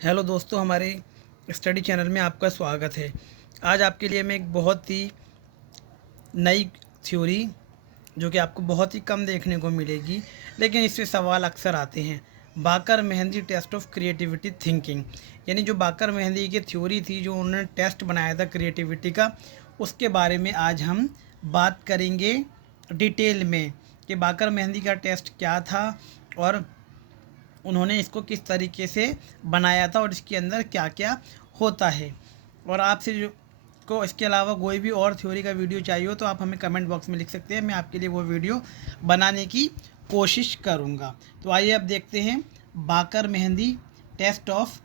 Hello दोस्तों, हमारे study channel में आपका स्वागत है। आज आपके लिए मैं एक बहुत ही नई थ्योरी जो कि आपको बहुत ही कम देखने को मिलेगी, लेकिन इससे सवाल अक्सर आते हैं। Baqer Mehdi test of creativity thinking, यानी जो बाकर मेहंदी की थ्योरी थी, जो उन्होंने टेस्ट बनाया था क्रिएटिविटी का, उसके बारे में आज हम बात करेंगे डिटेल में कि बाकर मेहंदी का टेस्ट क्या था और उन्होंने इसको किस तरीके से बनाया था और इसके अंदर क्या क्या होता है। और आपसे जो को इसके अलावा कोई भी और थ्योरी का वीडियो चाहिए हो तो आप हमें कमेंट बॉक्स में लिख सकते हैं, मैं आपके लिए वो वीडियो बनाने की कोशिश करूँगा। तो आइए अब देखते हैं Baqer Mehdi test of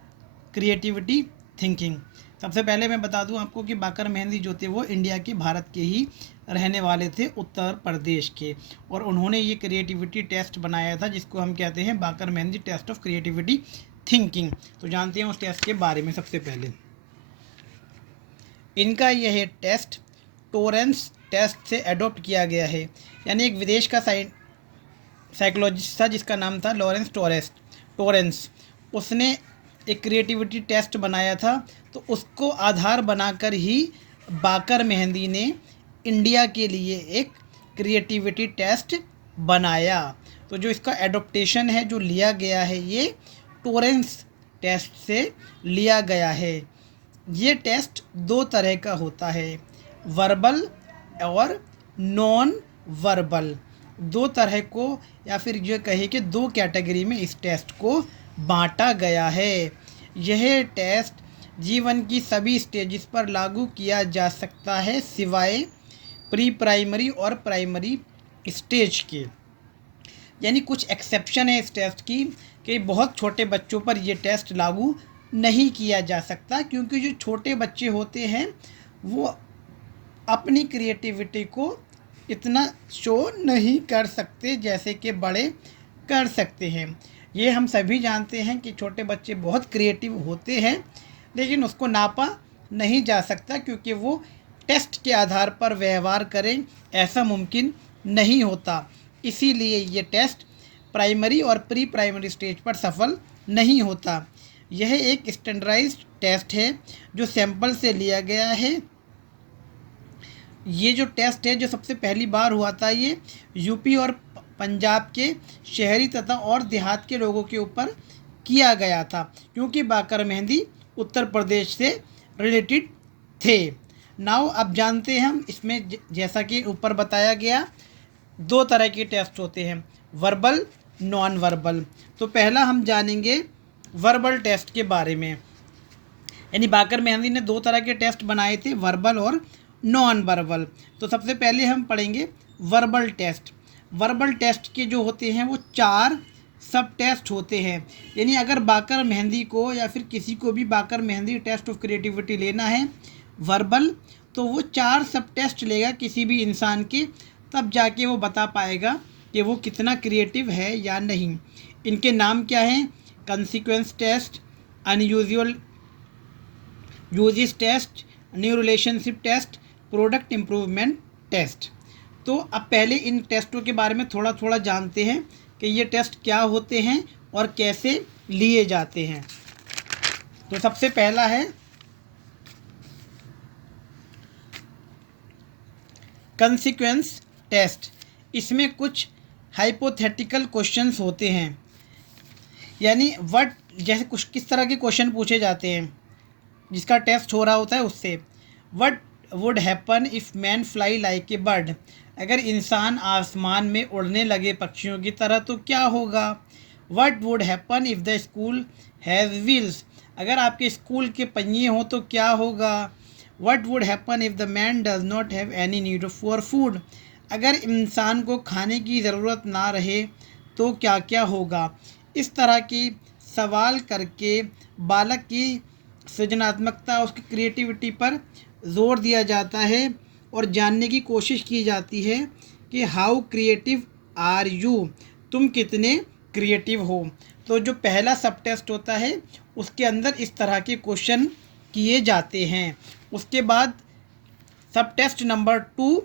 creativity thinking. सबसे पहले मैं बता दूं आपको कि बाकर मेहंदी जो थे वो इंडिया के, भारत के ही रहने वाले थे, उत्तर प्रदेश के। और उन्होंने ये क्रिएटिविटी टेस्ट बनाया था जिसको हम कहते हैं Baqer Mehdi test of creativity thinking. तो जानते हैं उस टेस्ट के बारे में। सबसे पहले इनका यह टेस्ट टोरेंस टेस्ट से अडॉप्ट किया गया है, यानी एक विदेश का साइकोलॉजिस्ट था जिसका नाम था लॉरेंस टोरेंस। उसने एक क्रिएटिविटी टेस्ट बनाया था, तो उसको आधार बनाकर ही बाकर मेहंदी ने इंडिया के लिए एक क्रिएटिविटी टेस्ट बनाया। तो जो इसका एडोप्टेशन है, जो लिया गया है, ये टोरेंस टेस्ट से लिया गया है। ये टेस्ट दो तरह का होता है, वर्बल और नॉन वर्बल। दो तरह को, या फिर ये कहे कि दो कैटेगरी में इस टेस्ट को बांटा गया है। यह टेस्ट जीवन की सभी स्टेजेस पर लागू किया जा सकता है सिवाय प्री प्राइमरी और प्राइमरी स्टेज के। यानी कुछ एक्सेप्शन है इस टेस्ट की कि बहुत छोटे बच्चों पर यह टेस्ट लागू नहीं किया जा सकता, क्योंकि जो छोटे बच्चे होते हैं वो अपनी क्रिएटिविटी को इतना शो नहीं कर सकते जैसे कि बड़े कर सकते हैं। ये हम सभी जानते हैं कि छोटे बच्चे बहुत क्रिएटिव होते हैं, लेकिन उसको नापा नहीं जा सकता क्योंकि वो टेस्ट के आधार पर व्यवहार करें, ऐसा मुमकिन नहीं होता। इसीलिए ये टेस्ट प्राइमरी और प्री प्राइमरी स्टेज पर सफल नहीं होता। यह एक स्टैंडर्डाइज्ड टेस्ट है जो सैंपल से लिया गया है। ये जो टेस्ट है, जो सबसे पहली बार हुआ था, ये यूपी और पंजाब के शहरी तथा और देहात के लोगों के ऊपर किया गया था, क्योंकि बाकर मेहंदी उत्तर प्रदेश से रिलेटेड थे। नाउ अब जानते हैं हम इसमें, जैसा कि ऊपर बताया गया, दो तरह के टेस्ट होते हैं, वर्बल, नॉन वर्बल। तो पहला हम जानेंगे वर्बल टेस्ट के बारे में। यानी बाकर मेहंदी ने दो तरह के टेस्ट बनाए थे, वर्बल और नॉन वर्बल। तो सबसे पहले हम पढ़ेंगे वर्बल टेस्ट। वर्बल टेस्ट के जो होते हैं वो 4 सब टेस्ट होते हैं। यानी अगर बाकर मेहंदी को या फिर किसी को भी बाकर मेहंदी टेस्ट ऑफ क्रिएटिविटी लेना है वर्बल, तो वो 4 सब टेस्ट लेगा किसी भी इंसान के, तब जाके वो बता पाएगा कि वो कितना क्रिएटिव है या नहीं। इनके नाम क्या हैं? Consequence test, unusual uses test, new relationship test, product improvement test. तो अब पहले इन टेस्टों के बारे में थोड़ा थोड़ा जानते हैं कि ये टेस्ट क्या होते हैं और कैसे लिए जाते हैं। तो सबसे पहला है कंसीक्वेंस टेस्ट। इसमें कुछ हाइपोथेटिकल क्वेश्चंस होते हैं, यानी व्हाट, जैसे कुछ किस तरह के क्वेश्चन पूछे जाते हैं जिसका टेस्ट हो रहा होता है उससे। What would happen if man fly like a bird. अगर इंसान आसमान में उड़ने लगे पक्षियों की तरह तो क्या होगा। What would happen if the school has wheels. अगर आपके स्कूल के पहिए हों तो क्या होगा। What would happen if the man does not have any need for food. अगर इंसान को खाने की ज़रूरत ना रहे तो क्या क्या होगा। इस तरह के सवाल करके बालक की सृजनात्मकता, उसकी क्रिएटिविटी पर जोर दिया जाता है और जानने की कोशिश की जाती है कि हाउ क्रिएटिव आर यू, तुम कितने क्रिएटिव हो। तो जो पहला सब टेस्ट होता है उसके अंदर इस तरह के क्वेश्चन किए जाते हैं। उसके बाद सब test number 2,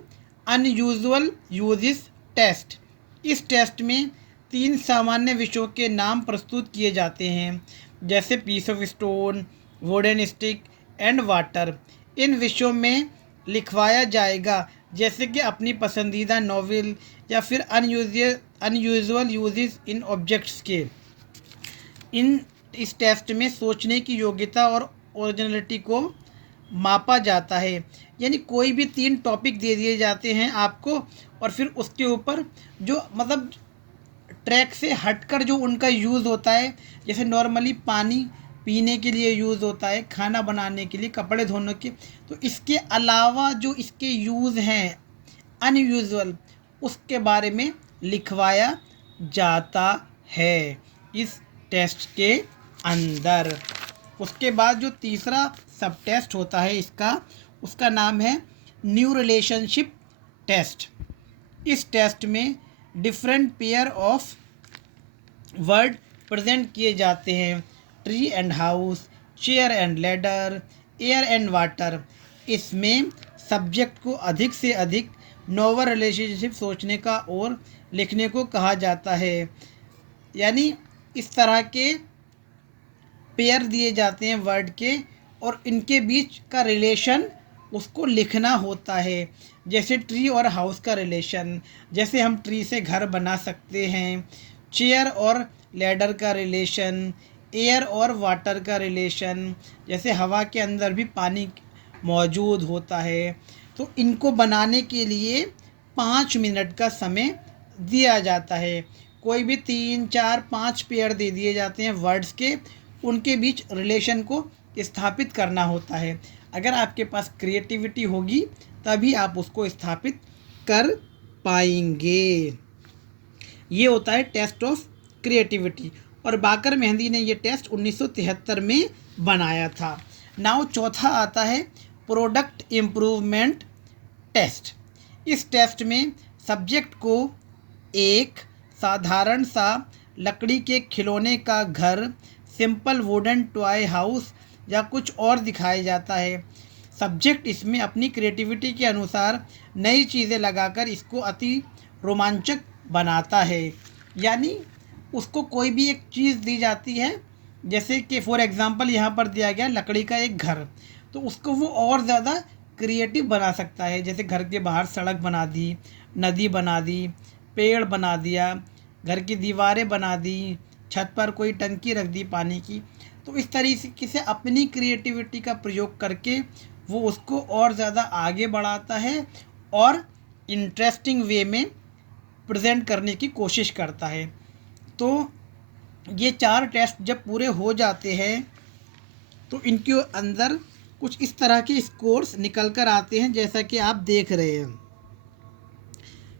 unusual uses test. इस टेस्ट में 3 सामान्य विषयों के नाम प्रस्तुत किए जाते हैं। जैसे piece of stone, wooden stick and water. इन विषयों में लिखवाया जाएगा, जैसे कि अपनी पसंदीदा नॉवेल या फिर अनयूजुअल यूजेस इन ऑब्जेक्ट्स के। इन इस टेस्ट में सोचने की योग्यता और ओरिजिनलिटी को मापा जाता है। यानी कोई भी 3 टॉपिक दे दिए जाते हैं आपको, और फिर उसके ऊपर जो मतलब ट्रैक से हटकर जो उनका यूज़ होता है, जैसे नॉर्मली पानी पीने के लिए यूज़ होता है, खाना बनाने के लिए, कपड़े धोने के, तो इसके अलावा जो इसके यूज़ हैं अनयूजुअल, उसके बारे में लिखवाया जाता है इस टेस्ट के अंदर। उसके बाद जो तीसरा सब टेस्ट होता है इसका, उसका नाम है न्यू रिलेशनशिप टेस्ट। इस टेस्ट में different pair of word present किए जाते हैं। Tree and house, chair and ladder, air and water. इसमें सब्जेक्ट को अधिक से अधिक नोवल रिलेशनशिप सोचने का और लिखने को कहा जाता है। यानी इस तरह के पेयर दिए जाते हैं वर्ड के, और इनके बीच का रिलेशन उसको लिखना होता है। जैसे ट्री और हाउस का रिलेशन, जैसे हम ट्री से घर बना सकते हैं। चेयर और लैडर का रिलेशन, एयर और वाटर का रिलेशन, जैसे हवा के अंदर भी पानी मौजूद होता है। तो इनको बनाने के लिए 5 मिनट का समय दिया जाता है। कोई भी 3, 4, 5 पेयर दे दिए जाते हैं वर्ड्स के, उनके बीच रिलेशन को स्थापित करना होता है। अगर आपके पास क्रिएटिविटी होगी तभी आप उसको स्थापित कर पाएंगे। ये होता है टेस्ट ऑफ क्रिएटिविटी, और बाकर मेहंदी ने ये टेस्ट 1973 में बनाया था। नाउ चौथा आता है प्रोडक्ट इम्प्रूवमेंट टेस्ट। इस टेस्ट में सब्जेक्ट को एक साधारण सा लकड़ी के खिलौने का घर, सिंपल वुडन टॉय हाउस या कुछ और दिखाया जाता है। सब्जेक्ट इसमें अपनी क्रिएटिविटी के अनुसार नई चीज़ें लगाकर इसको अति रोमांचक बनाता है। यानी उसको कोई भी एक चीज़ दी जाती है, जैसे कि फॉर एग्ज़ाम्पल यहाँ पर दिया गया लकड़ी का एक घर, तो उसको वो और ज़्यादा क्रिएटिव बना सकता है। जैसे घर के बाहर सड़क बना दी, नदी बना दी, पेड़ बना दिया, घर की दीवारें बना दी, छत पर कोई टंकी रख दी पानी की। तो इस तरीके से अपनी क्रिएटिविटी का प्रयोग करके वो उसको और ज़्यादा आगे बढ़ाता है और इंटरेस्टिंग वे में प्रेजेंट करने की कोशिश करता है। तो ये 4 टेस्ट जब पूरे हो जाते हैं तो इनके अंदर कुछ इस तरह के स्कोर्स निकल कर आते हैं, जैसा कि आप देख रहे हैं।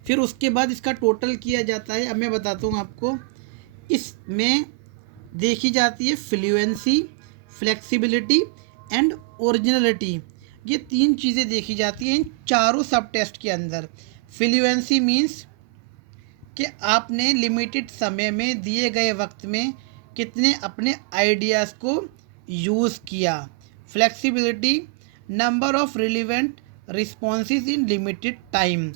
फिर उसके बाद इसका टोटल किया जाता है। अब मैं बताता हूँ आपको, इसमें देखी जाती है फ्लुएंसी, फ्लेक्सिबिलिटी एंड ओरिजिनलिटी। ये 3 चीज़ें देखी जाती हैं इन चारों सब टेस्ट के अंदर। फ्लुएंसी मीन्स कि आपने लिमिटेड समय में दिए गए वक्त में कितने अपने आइडियाज़ को यूज़ किया। Flexibility, number of relevant responses in limited time,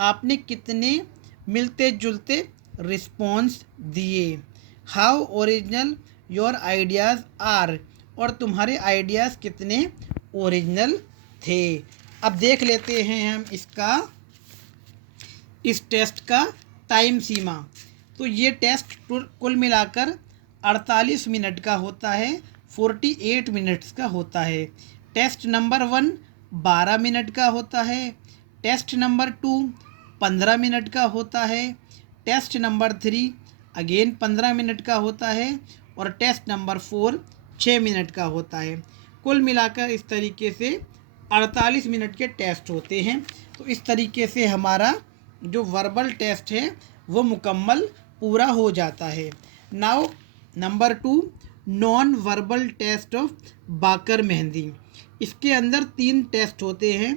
आपने कितने मिलते जुलते रिस्पॉन्स दिए। How original your ideas are, और तुम्हारे आइडियाज़ कितने ओरिजिनल थे। अब देख लेते हैं हम इस टेस्ट का टाइम सीमा। तो ये टेस्ट कुल मिलाकर 48 मिनट का होता है, 48 मिनट्स का होता है। टेस्ट नंबर 1 12 मिनट का होता है, टेस्ट नंबर 2 15 मिनट का होता है, टेस्ट नंबर 3 अगेन 15 मिनट का होता है, और टेस्ट नंबर 4 6 मिनट का होता है। कुल मिलाकर इस तरीके से 48 मिनट के टेस्ट होते हैं। तो इस तरीके से हमारा जो वर्बल टेस्ट है वो मुकम्मल पूरा हो जाता है। Now number 2, non verbal test of Baqer Mehdi. इसके अंदर 3 टेस्ट होते हैं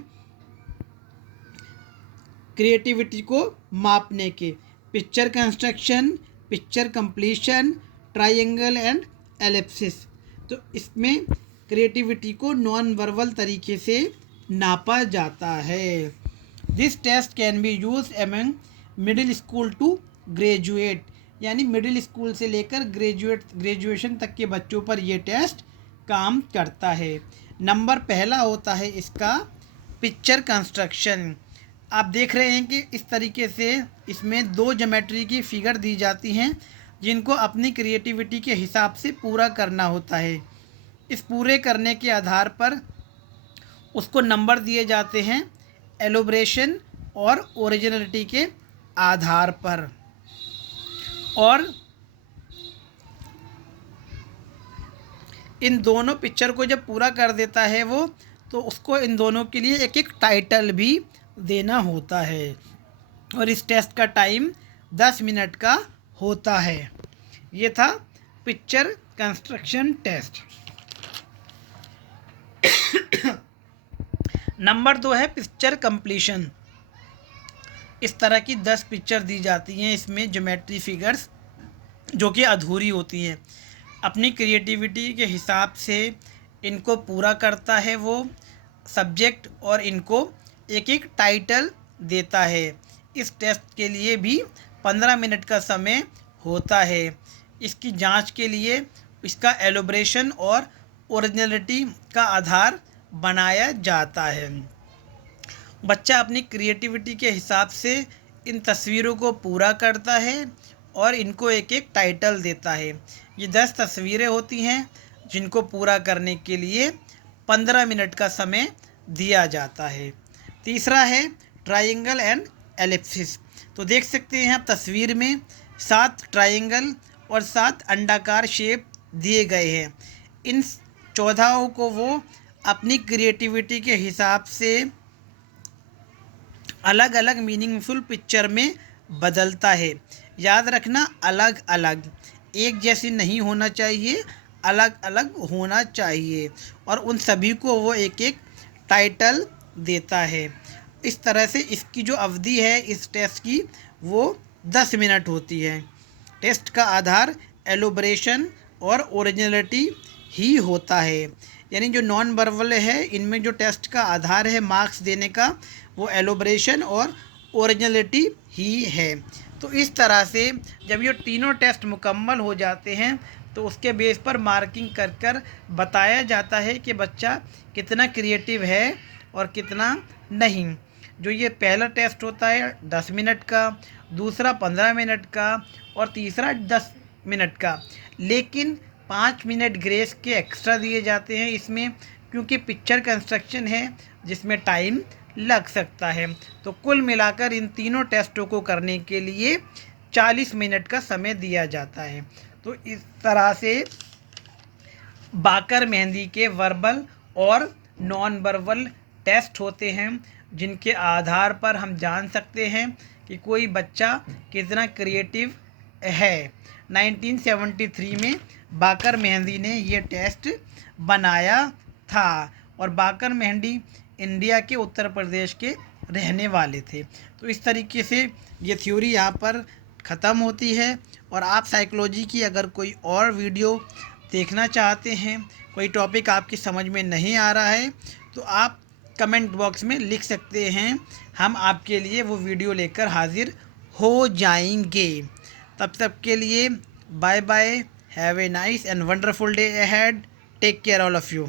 क्रिएटिविटी को मापने के: picture construction, picture completion, triangle and Ellipsis. तो इसमें क्रिएटिविटी को नॉन वर्बल तरीके से नापा जाता है। This test can be use among middle school to graduate. यानी मिडिल स्कूल से लेकर ग्रेजुएशन तक के बच्चों पर ये टेस्ट काम करता है। नंबर पहला होता है इसका पिक्चर कंस्ट्रक्शन। आप देख रहे हैं कि इस तरीके से इसमें दो ज्योमेट्री की फिगर दी जाती हैं जिनको अपनी क्रिएटिविटी के हिसाब से पूरा करना होता है। इस पूरे करने के आधार पर उसको नंबर दिए जाते हैं एलोब्रेशन और ओरिजिनलिटी के आधार पर। और इन दोनों पिक्चर को जब पूरा कर देता है वो, तो उसको इन दोनों के लिए एक एक टाइटल भी देना होता है। और इस टेस्ट का टाइम 10 मिनट का होता है। ये था पिक्चर कंस्ट्रक्शन टेस्ट। नंबर 2 है पिक्चर कंप्लीशन। इस तरह की 10 पिक्चर दी जाती हैं इसमें ज्योमेट्री फिगर्स जो कि अधूरी होती हैं। अपनी क्रिएटिविटी के हिसाब से इनको पूरा करता है वो सब्जेक्ट और इनको एक एक टाइटल देता है। इस टेस्ट के लिए भी 15 मिनट का समय होता है। इसकी जांच के लिए इसका एलोब्रेशन और ओरिजिनलिटी का आधार बनाया जाता है। बच्चा अपनी क्रिएटिविटी के हिसाब से इन तस्वीरों को पूरा करता है और इनको एक एक टाइटल देता है। ये 10 तस्वीरें होती हैं जिनको पूरा करने के लिए 15 मिनट का समय दिया जाता है। तीसरा है ट्रायंगल एंड एलिप्सिस। तो देख सकते हैं आप तस्वीर में 7 ट्रायंगल और 7 अंडाकार शेप दिए गए हैं। इन 14 को वो अपनी क्रिएटिविटी के हिसाब से अलग अलग मीनिंगफुल पिक्चर में बदलता है। याद रखना, अलग अलग, एक जैसी नहीं होना चाहिए, अलग अलग होना चाहिए। और उन सभी को वो एक एक टाइटल देता है। इस तरह से इसकी जो अवधि है इस टेस्ट की वो 10 मिनट होती है। टेस्ट का आधार एलोब्रेशन और ओरिजिनलिटी ही होता है। यानी जो नॉन वर्बल है इनमें जो टेस्ट का आधार है मार्क्स देने का वो एलोब्रेशन और ओरिजिनलिटी ही है। तो इस तरह से जब ये तीनों टेस्ट मुकम्मल हो जाते हैं तो उसके बेस पर मार्किंग कर कर बताया जाता है कि बच्चा कितना क्रिएटिव है और कितना नहीं। जो ये पहला टेस्ट होता है 10 मिनट का, दूसरा 15 मिनट का और तीसरा 10 मिनट का। लेकिन 5 मिनट ग्रेस के एक्स्ट्रा दिए जाते हैं इसमें, क्योंकि पिक्चर कंस्ट्रक्शन है जिसमें टाइम लग सकता है। तो कुल मिलाकर इन तीनों टेस्टों को करने के लिए 40 मिनट का समय दिया जाता है। तो इस तरह से बाकर मेहंदी के वर्बल और नॉन वर्बल टेस्ट होते हैं जिनके आधार पर हम जान सकते हैं कि कोई बच्चा कितना क्रिएटिव है। 1973 में बाकर मेहंदी ने ये टेस्ट बनाया था और बाकर मेहंदी इंडिया के उत्तर प्रदेश के रहने वाले थे। तो इस तरीके से ये थ्योरी यहाँ पर ख़त्म होती है। और आप साइकोलॉजी की अगर कोई और वीडियो देखना चाहते हैं, कोई टॉपिक आपकी समझ में नहीं आ रहा है, तो आप कमेंट बॉक्स में लिख सकते हैं, हम आपके लिए वो वीडियो लेकर हाजिर हो जाएंगे। तब तक के लिए bye bye, have a nice and wonderful day ahead, take care all of you.